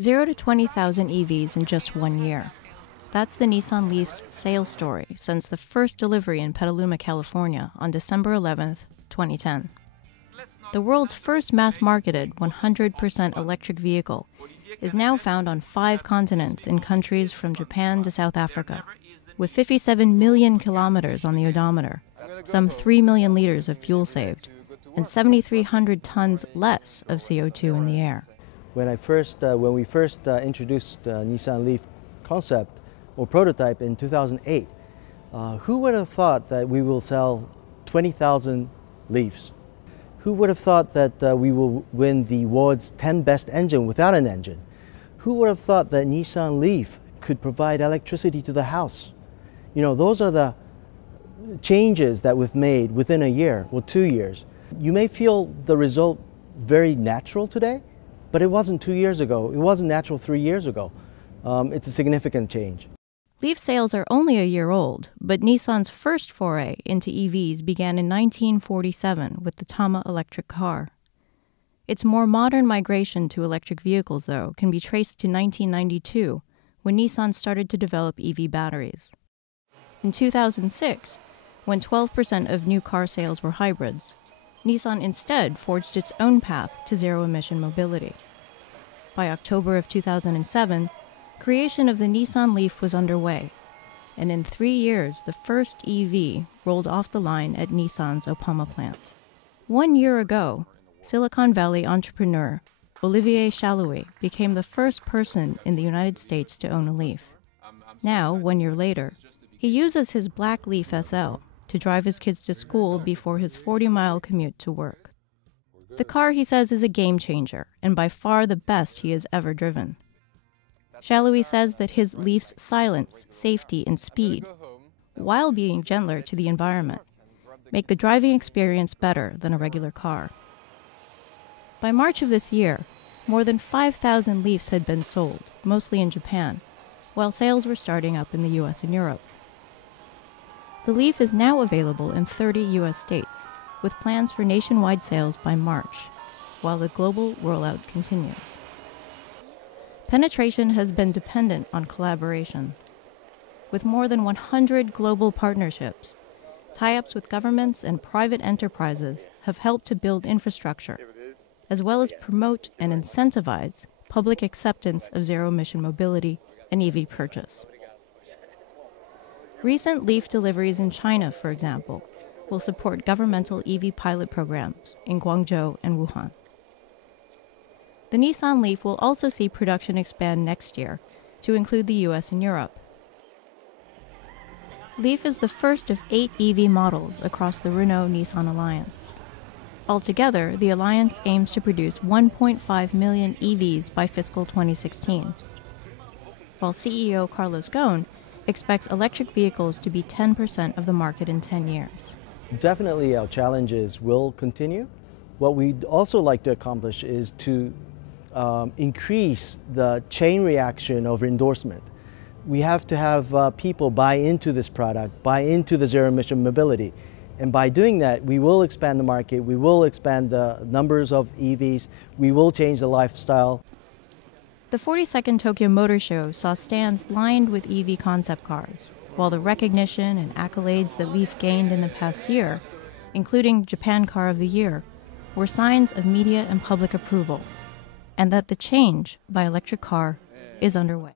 0 to 20,000 EVs in just 1 year. That's the Nissan Leaf's sales story since the first delivery in Petaluma, California on December 11, 2010. The world's first mass-marketed 100% electric vehicle is now found on 5 continents in countries from Japan to South Africa, with 57 million kilometers on the odometer, some 3 million liters of fuel saved, and 7,300 tons less of CO2 in the air. When we first introduced Nissan Leaf concept or prototype in 2008, who would have thought that we will sell 20,000 Leafs? Who would have thought that we will win the world's 10 best engine without an engine? Who would have thought that Nissan Leaf could provide electricity to the house? You know, those are the changes that we've made within a year or 2 years. You may feel the result very natural today, but it wasn't 2 years ago. It wasn't natural 3 years ago. It's a significant change. Leaf sales are only a year old, but Nissan's first foray into EVs began in 1947 with the Tama electric car. Its more modern migration to electric vehicles, though, can be traced to 1992, when Nissan started to develop EV batteries. In 2006, when 12% of new car sales were hybrids, Nissan instead forged its own path to zero-emission mobility. By October of 2007, creation of the Nissan Leaf was underway, and in 3 years, the first EV rolled off the line at Nissan's Opama plant. 1 year ago, Silicon Valley entrepreneur Olivier Chalouis became the first person in the United States to own a Leaf. Now, 1 year later, he uses his black Leaf SL to drive his kids to school before his 40-mile commute to work. The car, he says, is a game changer and by far the best he has ever driven. Chalouis says that his Leaf's silence, safety, and speed, while being gentler to the environment, make the driving experience better than a regular car. By March of this year, more than 5,000 Leafs had been sold, mostly in Japan, while sales were starting up in the US and Europe. The Leaf is now available in 30 US states, with plans for nationwide sales by March, while the global rollout continues. Penetration has been dependent on collaboration. With more than 100 global partnerships, tie-ups with governments and private enterprises have helped to build infrastructure, as well as promote and incentivize public acceptance of zero-emission mobility and EV purchase. Recent Leaf deliveries in China, for example, will support governmental EV pilot programs in Guangzhou and Wuhan. The Nissan Leaf will also see production expand next year to include the US and Europe. Leaf is the first of 8 EV models across the Renault-Nissan alliance. Altogether, the alliance aims to produce 1.5 million EVs by fiscal 2016, while CEO Carlos Ghosn expects electric vehicles to be 10% of the market in 10 years. Definitely our challenges will continue. What we'd also like to accomplish is to increase the chain reaction of endorsement. We have to have people buy into this product, buy into the zero-emission mobility. And by doing that, we will expand the market, we will expand the numbers of EVs, we will change the lifestyle. The 42nd Tokyo Motor Show saw stands lined with EV concept cars, while the recognition and accolades that Leaf gained in the past year, including Japan Car of the Year, were signs of media and public approval, and that the change by electric car is underway.